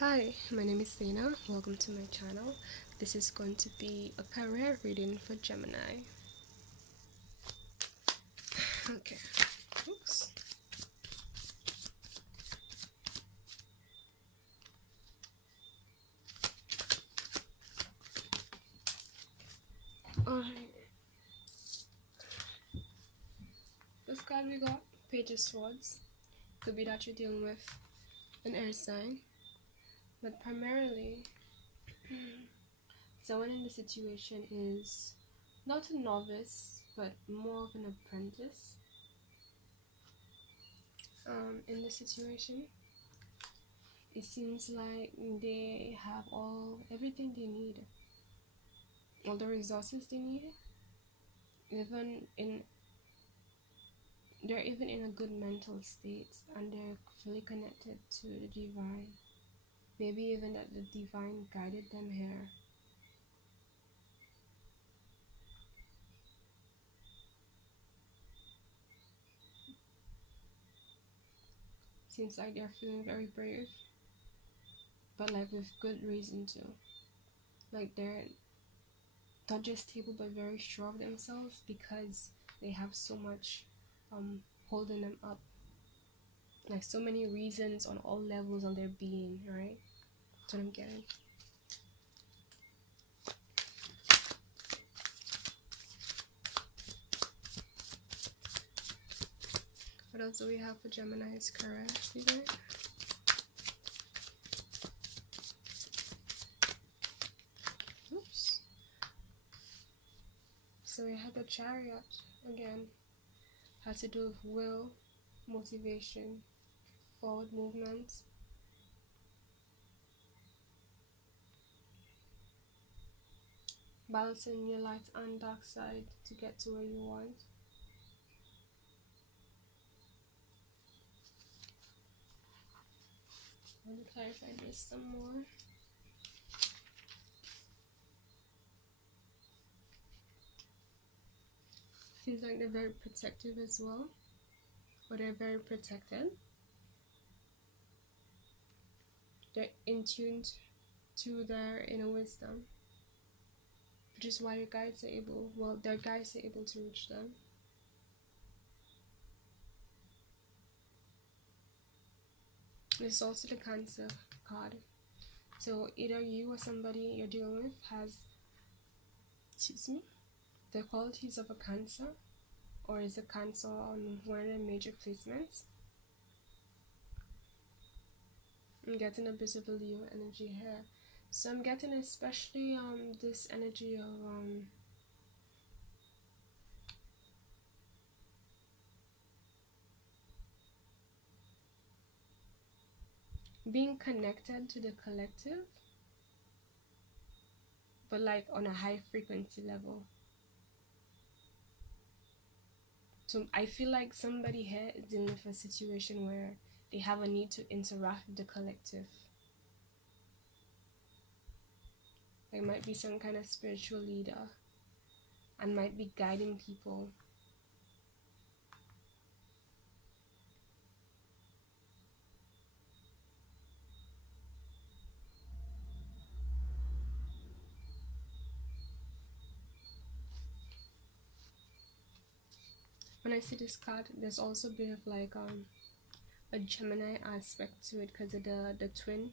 Hi, my name is Lena. Welcome to my channel. This is going to be a career reading for Gemini. Okay. Oops. Alright. This card we got, Page of Swords. Could be that you're dealing with an air sign, but primarily, someone in the situation is not a novice, but more of an apprentice. In the situation, it seems like they have everything they need, all the resources they need, even in they're even in a good mental state, and they're fully connected to the divine. Maybe even that the divine guided them here. Seems like they're feeling very brave, but like with good reason too. Like they're not just stable but very sure of themselves because they have so much holding them up. Like so many reasons on all levels of their being, right? That's what I'm getting. What else do we have for Gemini's career? Oops. So we have the Chariot again. Has to do with will, motivation, forward movement. Balancing your light and dark side to get to where you want. Let me clarify this some more. Seems like they're very protective as well, or they're very protected. They're in tune to their inner wisdom, which is why their guides are able to reach them. This is also the Cancer card. So either you or somebody you're dealing with has, the qualities of a Cancer, or is a Cancer on one of their major placements. I'm getting a bit of a Leo energy here. So I'm getting especially this energy of being connected to the collective, but like on a high frequency level. So I feel like somebody here is dealing with a situation where they have a need to interact with the collective. There might be some kind of spiritual leader and might be guiding people. When I see this card, there's also a bit of like a Gemini aspect to it because of the twin.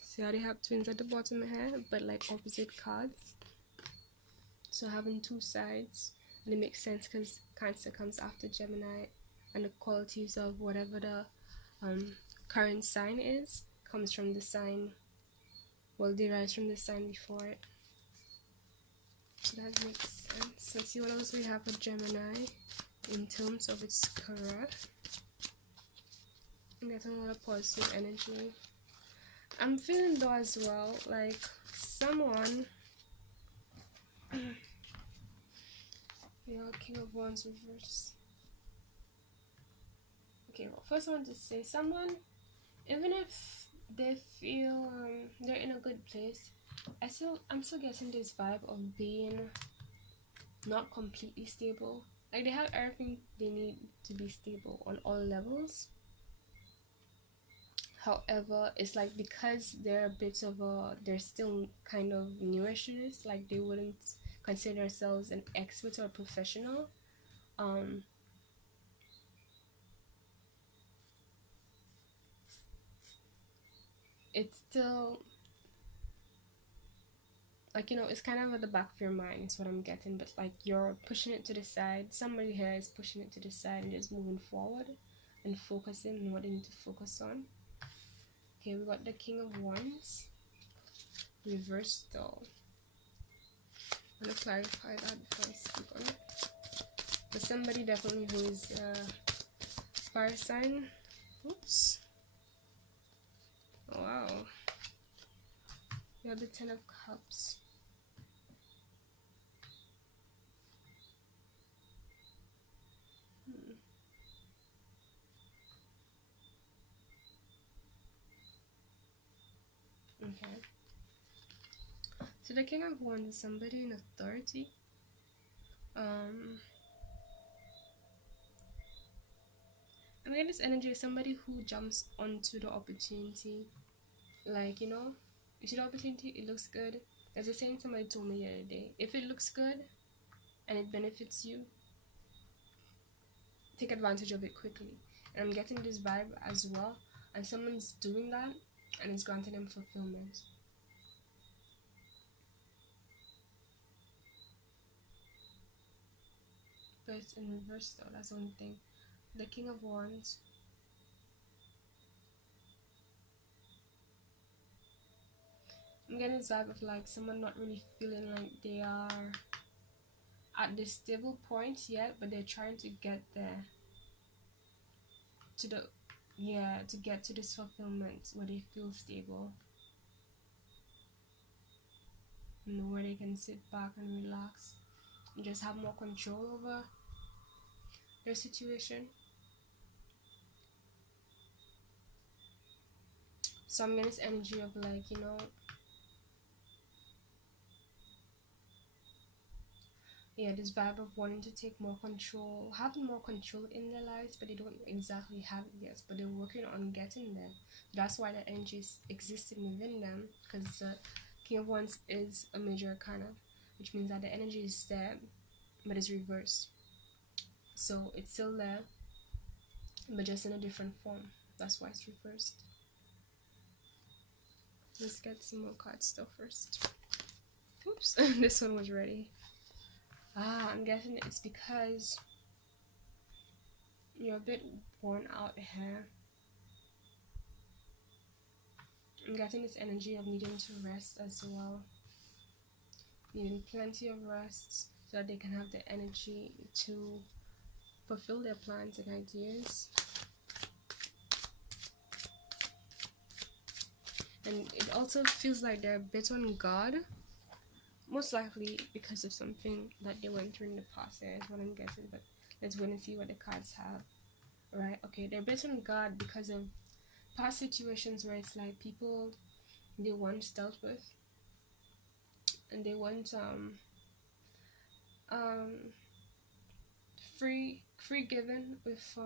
See how they have twins at the bottom here, but like opposite cards. So having two sides, and it makes sense because Cancer comes after Gemini, and the qualities of whatever the current sign is comes from the sign, well, derives from the sign before it. So that makes sense. Let's see what else we have for Gemini in terms of its career. I'm getting a lot of positive energy. I'm feeling though as well like someone King of Wands reverse. Okay, well, first I want to say someone, even if they feel they're in a good place, I'm still getting this vibe of being not completely stable. Like they have everything they need to be stable on all levels. However, it's like because they're a bit of a, they're still kind of newish in this, like they wouldn't consider themselves an expert or a professional. Um, it's still like, you know, it's kind of at the back of your mind is what I'm getting, but like you're pushing it to the side. Somebody here is pushing it to the side and just moving forward and focusing on what they need to focus on. Okay, we got the King of Wands reversed though. I'm gonna clarify that before I speak on it. But somebody definitely who is fire sign. Oops. Oh, wow. We have the Ten of Cups. Okay. So the King of Wands is somebody in authority. I'm getting this energy of somebody who jumps onto the opportunity. Like, you know, you see the opportunity, it looks good. There's a saying somebody told me the other day. If it looks good and it benefits you, take advantage of it quickly. And I'm getting this vibe as well. And someone's doing that and it's granting them fulfillment. But it's in reverse though, that's the only thing. The King of Wands. I'm getting this vibe of like someone not really feeling like they are at the stable point yet, but they're trying to get there. To the, yeah, to get to this fulfillment where they feel stable. You know, where they can sit back and relax and just have more control over their situation. So I'm getting this energy of like, you know, yeah, this vibe of wanting to take more control, having more control in their lives, but they don't exactly have it yet, but they're working on getting there. That's why the energy is existing within them, because the King of Wands is a major arcana, which means that the energy is there, but it's reversed. So it's still there, but just in a different form. That's why it's reversed. Let's get some more cards still first. Oops, this one was ready. I'm guessing it's because you're a bit worn out here. I'm getting this energy of needing to rest as well. Needing plenty of rest so that they can have the energy to fulfill their plans and ideas. And it also feels like they're a bit on guard. Most likely because of something that they went through in the past, is what I'm guessing, but let's wait and see what the cards have. Right, okay, they're a bit on guard because of past situations where it's like people they once dealt with and they want free given with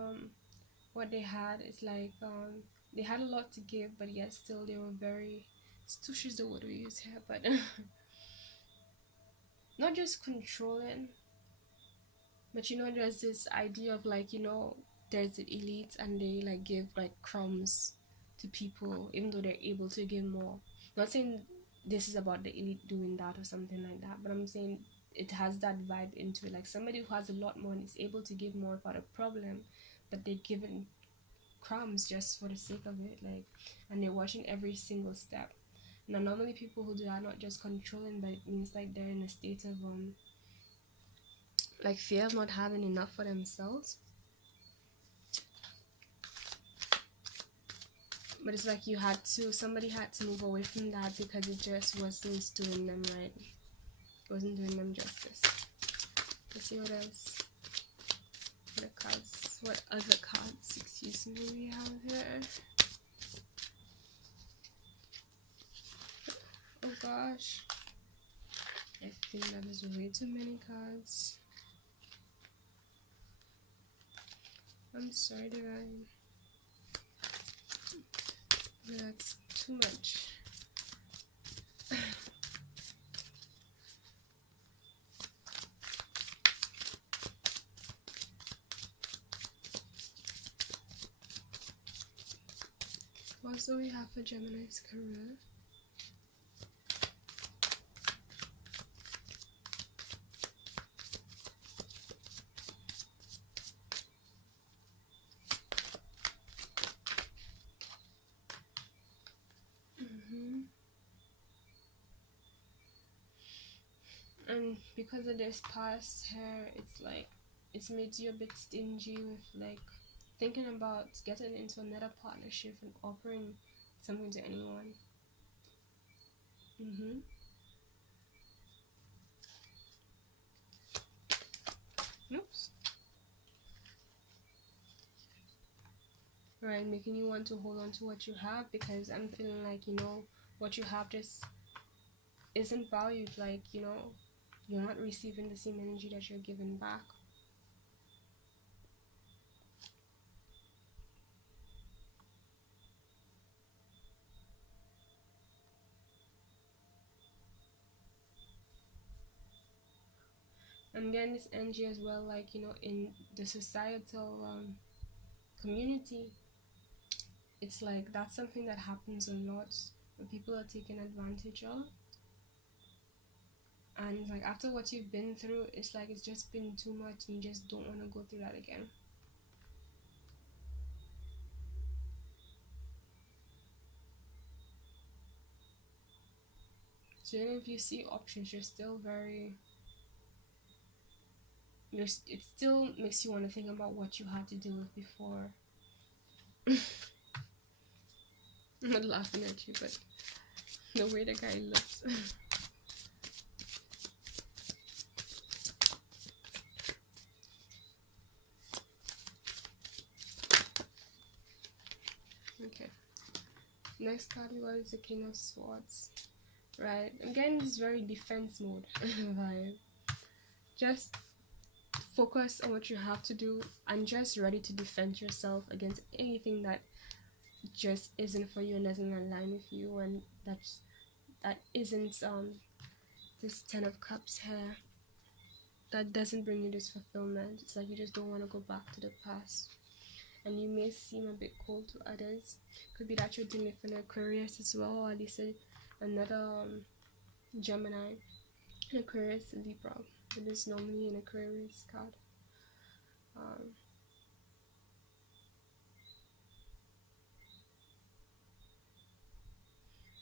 what they had. It's like they had a lot to give, but yet still they were very, stush is the word we use here, but not just controlling, but you know, there's this idea of like, you know, there's the elites and they like give like crumbs to people even though they're able to give more. Not saying this is about the elite doing that or something like that, but I'm saying it has that vibe into it, like somebody who has a lot more and is able to give more without a problem, but they're given crumbs just for the sake of it, like, and they're watching every single step. Now normally people who do that are not just controlling, but it means like they're in a state of like fear of not having enough for themselves. But it's like somebody had to move away from that because it just wasn't doing them right. It wasn't doing them justice. Let's see what else. What other cards, excuse me, we have here. Oh gosh. I think that is way too many cards. I'm sorry, divine. That's too much. What do we have for Gemini's career? And because of this past here, it's like it's made you a bit stingy with like thinking about getting into another partnership and offering something to anyone. Oops. Right, making you want to hold on to what you have, because I'm feeling like, you know, what you have just isn't valued. Like, you know, you're not receiving the same energy that you're giving back. I'm getting this energy as well, like, you know, in the societal community. It's like that's something that happens a lot when people are taken advantage of. And like after what you've been through, it's like it's just been too much and you just don't want to go through that again. So even if you see options, you're still very it still makes you want to think about what you had to deal with before. I'm not laughing at you, but the way the guy looks. Okay. Next card we got is the King of Swords. Right. Again, this very defense mode vibe. Just focus on what you have to do and just ready to defend yourself against anything that just isn't for you and doesn't align with you, and that isn't this 10 of Cups here, that doesn't bring you this fulfillment. It's like you just don't want to go back to the past, and you may seem a bit cold to others. Could be that you're dealing with an Aquarius as well, or at least another Gemini, an Aquarius, Libra. It is normally an Aquarius card.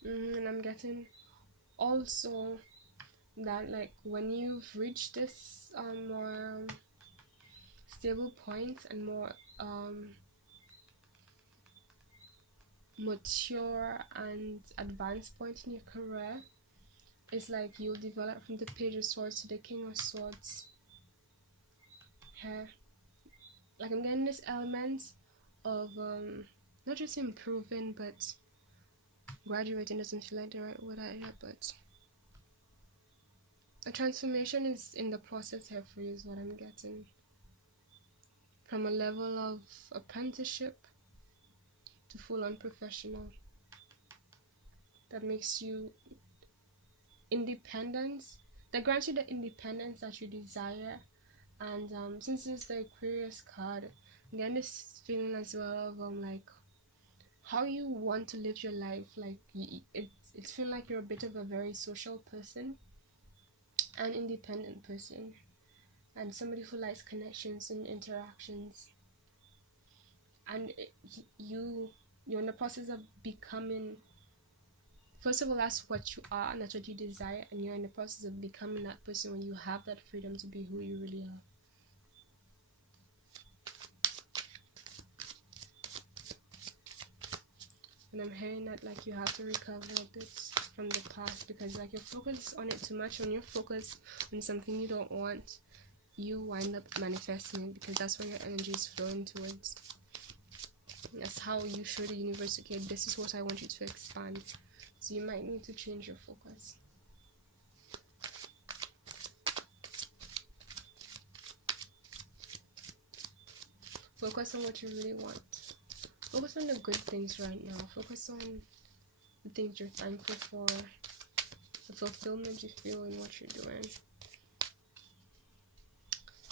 And I'm getting also that like when you've reached this more stable point and more mature and advanced point in your career, it's like you'll develop from the Page of Swords to the King of Swords here. Like I'm getting this element of not just improving, but graduating doesn't feel like the right word either, but a transformation is in the process here for you is what I'm getting. From a level of apprenticeship to full-on professional. That makes you independent, that grants you the independence that you desire. And since it's the Aquarius card, I'm getting this feeling as well of like how you want to live your life. Like it's feeling like you're a bit of a very social person, an independent person, and somebody who likes connections and interactions. And you're in the process of becoming, first of all, that's what you are and that's what you desire, and you're in the process of becoming that person when you have that freedom to be who you really are. And I'm hearing that like you have to recover a bit from the past, because like you're focused on it too much. When you're focused on something you don't want, you wind up manifesting it, because that's where your energy is flowing towards. That's how you show the universe, okay, this is what I want you to expand. So you might need to change your focus. Focus on what you really want. Focus on the good things right now. Focus on the things you're thankful for, the fulfillment you feel in what you're doing.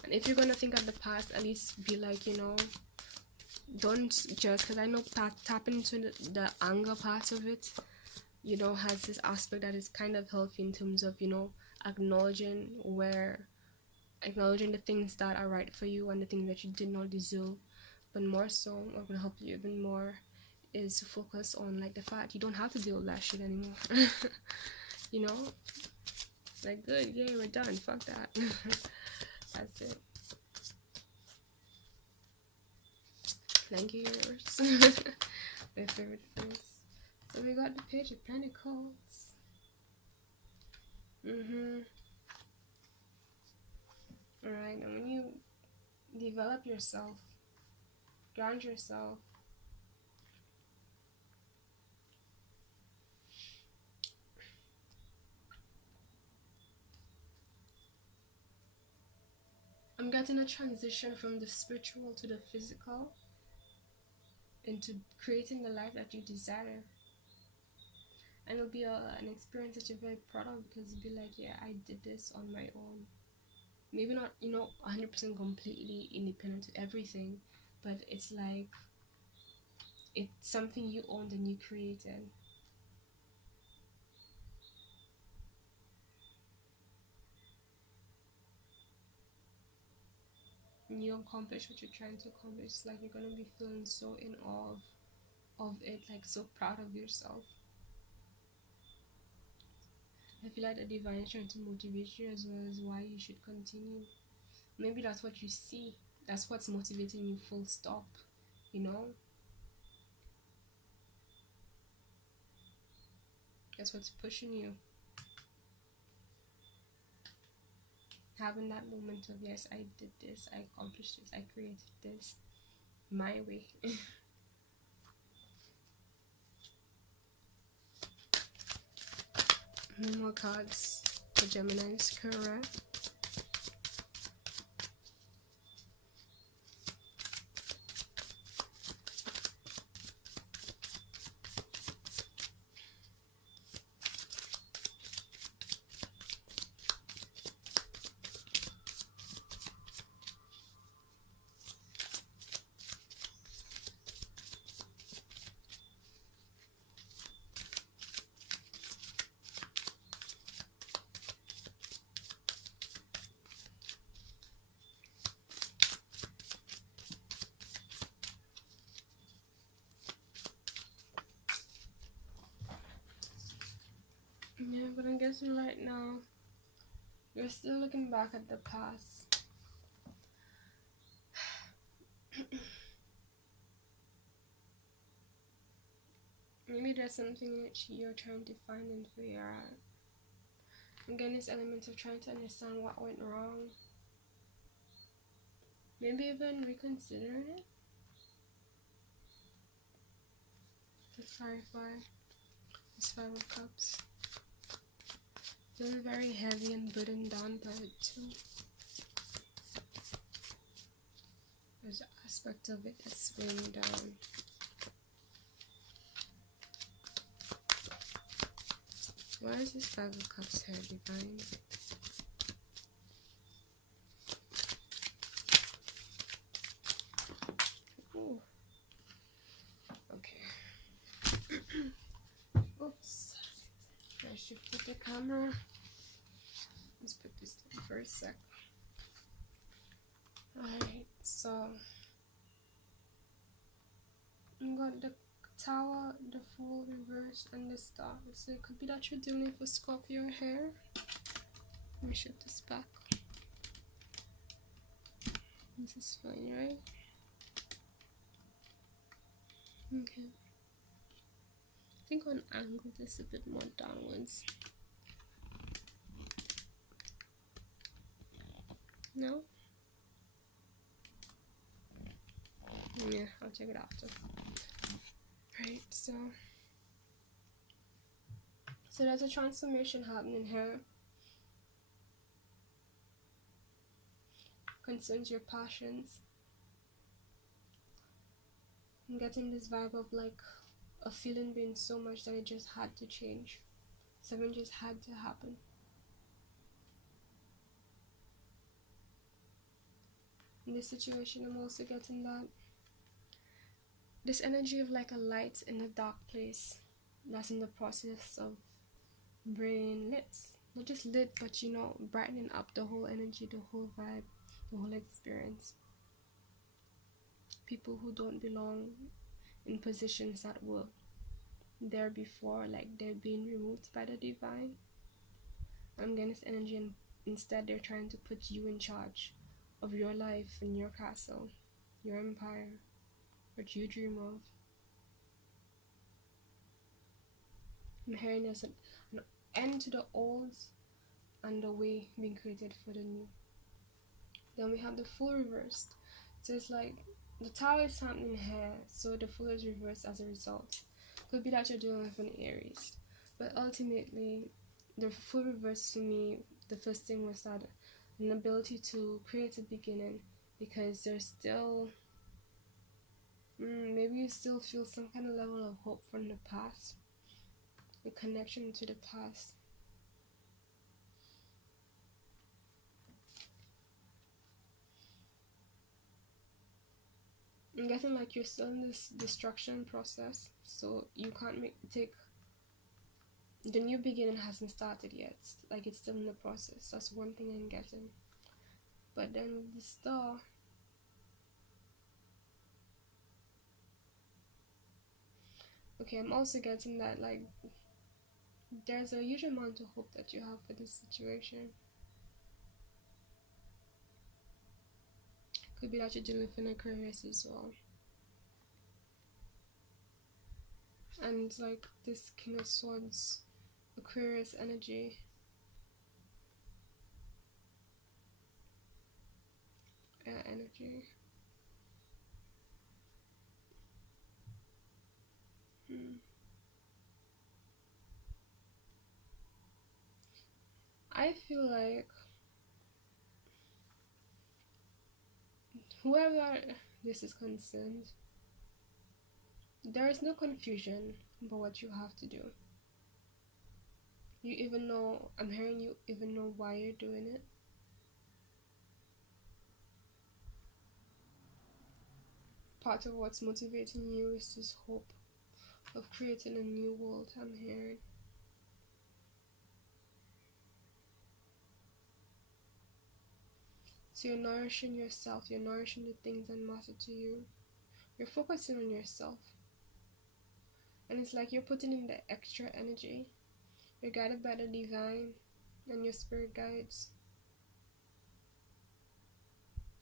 And if you're gonna think of the past, at least be like, you know, don't just, because I know tapping into the anger part of it, you know, has this aspect that is kind of healthy in terms of, you know, acknowledging the things that are right for you and the things that you did not deserve. But more so, what will help you even more is to focus on like the fact you don't have to deal with that shit anymore. You know, like, good, yeah, we're done, fuck that. That's it. Thank you, universe. My favorite phrase. So we got the Page of Pentacles. Alright, and when you develop yourself, ground yourself, I'm getting a transition from the spiritual to the physical, into creating the life that you desire. And it'll be an experience that you're very proud of, because you'll be like, yeah, I did this on my own. Maybe not, you know, 100% completely independent to everything, but it's like, it's something you owned and you created. And you accomplish what you're trying to accomplish. It's like you're going to be feeling so in awe of it, like so proud of yourself. I feel like the divine is trying to motivate you as well as why you should continue. Maybe that's what you see. That's what's motivating you, full stop. You know? That's what's pushing you. Having that moment of, yes, I did this, I accomplished this, I created this my way. More cards for Gemini's, correct? Yeah, but I'm guessing right now you're still looking back at the past. Maybe there's something in which you're trying to find and figure out. Again, this element of trying to understand what went wrong. Maybe even reconsider it. To clarify, this Five of Cups. Feeling very heavy and burdened down by it too. There's an aspect of it that's weighing down. Why is this Five of Cups here, divine? Ooh. Okay. Oops. I shifted the camera. Let's put this down for a sec. Alright, so I got the Tower, the Fool reverse, and the Star. So it could be that you're dealing with Scorpio here. Let me shift this back. This is fine, right? Okay. I think on angle this a bit more downwards. No? Yeah, I'll check it after. Right, so there's a transformation happening here. Concerns your passions. I'm getting this vibe of like a feeling being so much that it just had to change. Something just had to happen. In this situation, I'm also getting that this energy of like a light in a dark place that's in the process of being lit. Not just lit, but you know, brightening up the whole energy, the whole vibe, the whole experience. People who don't belong in positions that were there before, like they're being removed by the divine. I'm getting this energy, and instead they're trying to put you in charge of your life and your castle, your empire, what you dream of. I'm hearing there's an end to the old and the way being created for the new. Then we have the full reversed. So it's like the tower is happening here, so the full is reversed as a result. Could be that you're dealing with an Aries, but ultimately the full reverse to me, the first thing was that an ability to create a beginning, because there's still maybe you still feel some kind of level of hope from the past, the connection to the past. I'm getting like you're still in this destruction process, so you can't take the new beginning hasn't started yet. Like it's still in the process. That's one thing I'm getting. But then with the star, okay, I'm also getting that like there's a huge amount of hope that you have for this situation. Could be that you're dealing with an Aquarius as well. And like this King of Swords, Aquarius energy. Air energy. I feel like whoever this is concerned, there is no confusion about what you have to do. You even know, I'm hearing you even know why you're doing it. Part of what's motivating you is this hope of creating a new world, I'm hearing. So you're nourishing yourself, you're nourishing the things that matter to you. You're focusing on yourself. And it's like you're putting in the extra energy. You're guided by the divine and your spirit guides.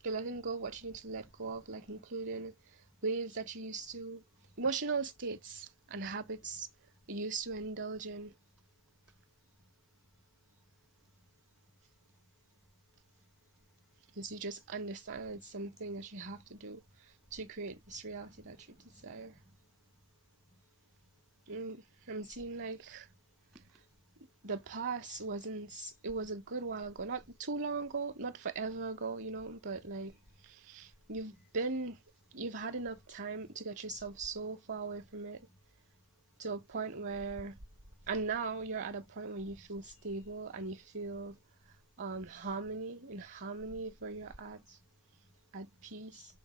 You're letting go of what you need to let go of, like including ways that you used to, emotional states and habits you used to indulge in. Because you just understand it's something that you have to do to create this reality that you desire. I'm seeing like the past wasn't, it was a good while ago, not too long ago, not forever ago, you know, but like you've had enough time to get yourself so far away from it to a point where, and now you're at a point where you feel stable and you feel harmony with where you're at peace.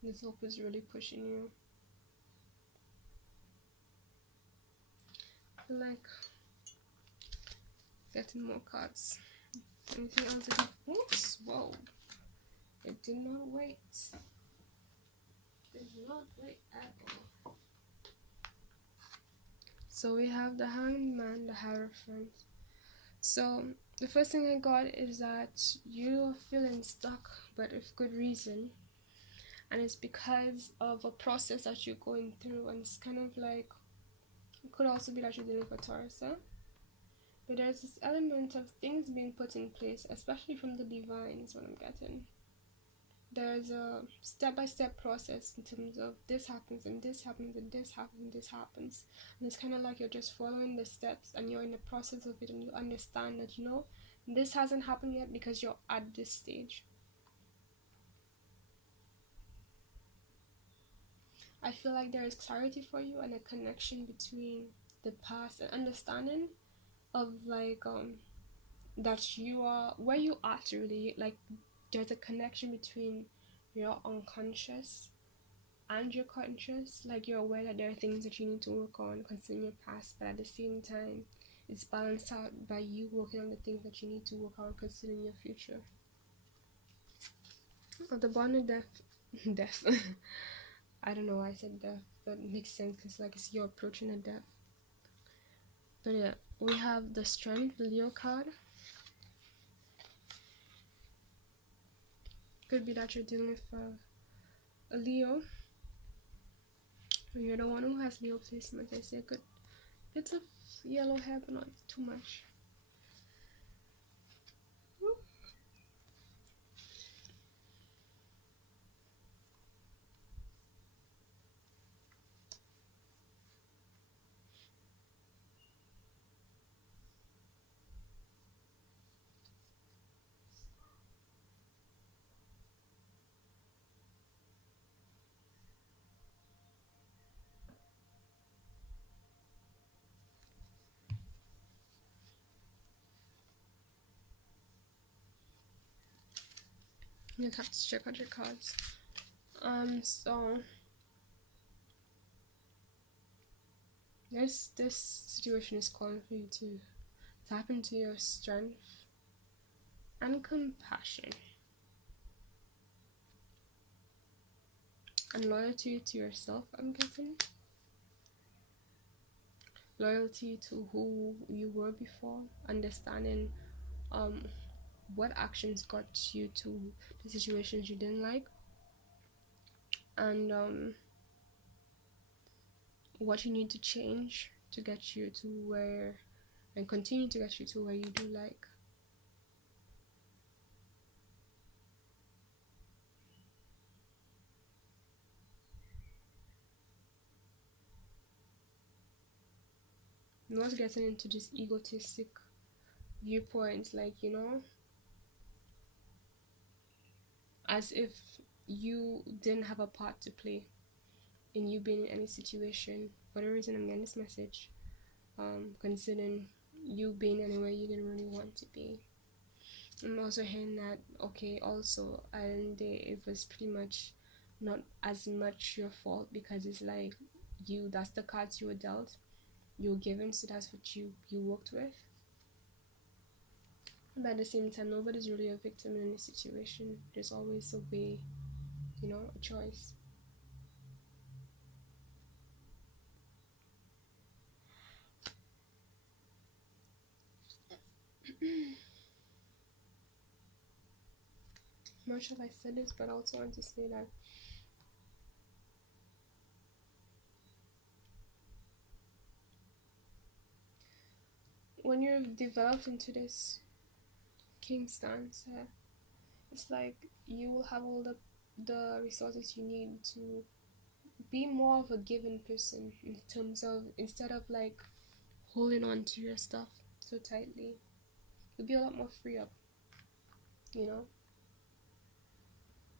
This hope is really pushing you. I feel like getting more cards. Anything else? Oops, whoa. It did not wait. Did not wait at all. So we have the Hanged Man, the Hierophant. So the first thing I got is that you're feeling stuck, but with good reason. And it's because of a process that you're going through, and it's kind of like, it could also be that you're dealing with a Taurus, huh? But there's this element of things being put in place, especially from the divine is what I'm getting. there's a step-by-step process in terms of this happens and this happens and this happens and this happens, and it's kind of like you're just following the steps and you're in the process of it, and you understand that, you know, this hasn't happened yet because you're at this stage. I feel like there is clarity for you and a connection between the past and understanding of like that you are where you are really, like there's a connection between your unconscious and your conscious. Like you're aware that there are things that you need to work on concerning your past, but at the same time it's balanced out by you working on the things that you need to work on concerning your future. The bond of death death I don't know why I said death, but it makes sense because like it's you're approaching a death. But yeah, we have the strength, the Leo card. Could be that you're dealing with a Leo. You're the one who has Leo placement. I see a good bit of yellow hair, but not too much. You'd have to check out your cards. So this situation is calling for you to tap into your strength and compassion and loyalty to yourself. I'm getting loyalty to who you were before, understanding what actions got you to the situations you didn't like, and what you need to change to get you to where, and continue to get you to where you do like. Not getting into this egotistic viewpoints, like, you know, as if you didn't have a part to play in you being in any situation. For the reason I'm getting this message, considering you being anywhere you didn't really want to be. I'm also hearing that, okay, also, and it was pretty much not as much your fault, because it's like that's the cards you were dealt, you were given, so that's what you worked with. But at the same time, nobody's really a victim in any situation. There's always a way, you know, a choice. I'm not sure if I said this, but I also want to say that when you're developed into this king stance, it's like you will have all the resources you need to be more of a given person, in terms of, instead of like holding on to your stuff so tightly, you'll be a lot more free up, you know,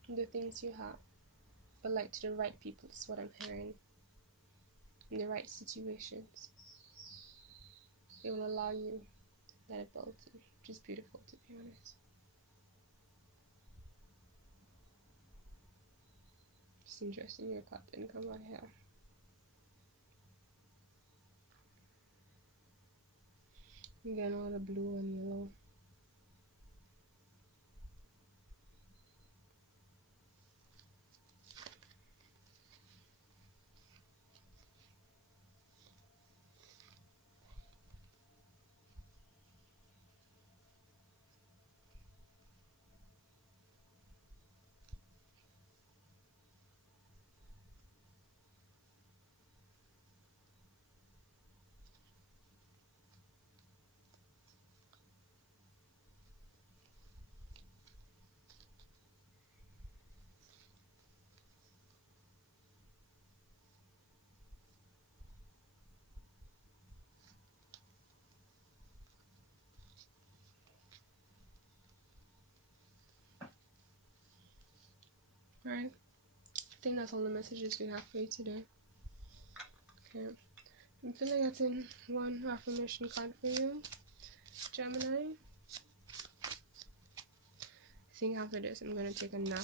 the things you have, but like to the right people is what I'm hearing, in the right situations. It will allow you that ability, which is beautiful, to be honest. It's interesting your card didn't come out here. Again, all the blue and yellow. Alright, I think that's all the messages we have for you today. Okay, I'm feeling getting one affirmation card for you, Gemini. I think after this I'm gonna take a nap.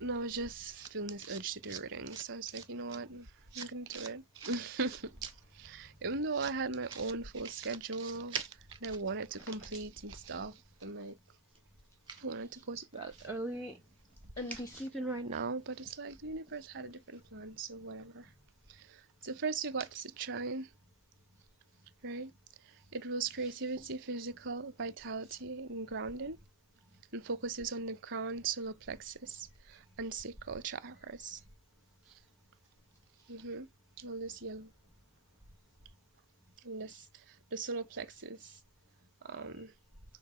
No, I was just feeling this urge to do reading, so I was like, you know what, I'm gonna do it. Even though I had my own full schedule and I wanted to complete and stuff, and like I wanted to go to bed early and be sleeping right now, but it's like the universe had a different plan, so whatever. So first we got Citrine, right? It rules creativity, physical vitality, and grounding, and focuses on the crown, solar plexus, and sacral chakras. All this yellow. And this, the solar plexus.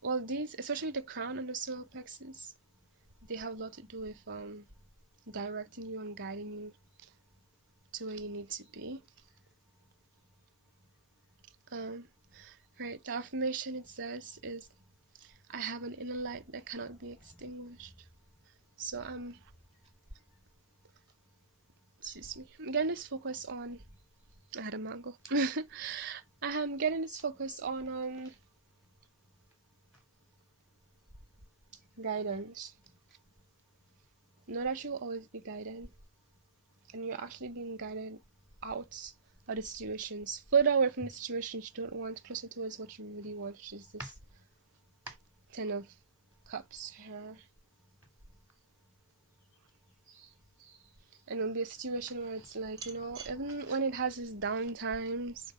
Well, these, especially the crown and the solar plexus, they have a lot to do with directing you and guiding you to where you need to be. Right, the affirmation it says is, I have an inner light that cannot be extinguished. So excuse me, I'm getting this focus on, I had a mango. I am getting this focus on guidance. Know that you'll always be guided, and you're actually being guided out of the situations, further away from the situations you don't want, closer towards what you really want, which is this 10 of Cups here. And it'll be a situation where it's like, you know, even when it has its down times,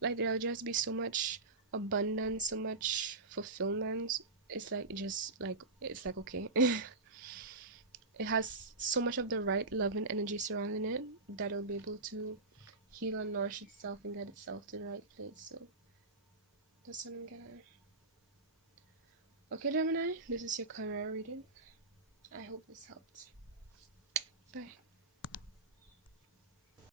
like there'll just be so much abundance, so much fulfillment. It's like, it's like okay. It has so much of the right love and energy surrounding it that it'll be able to heal and nourish itself and get itself to the right place. So that's what I'm getting. Okay, Gemini, this is your career reading. I hope this helped. Bye.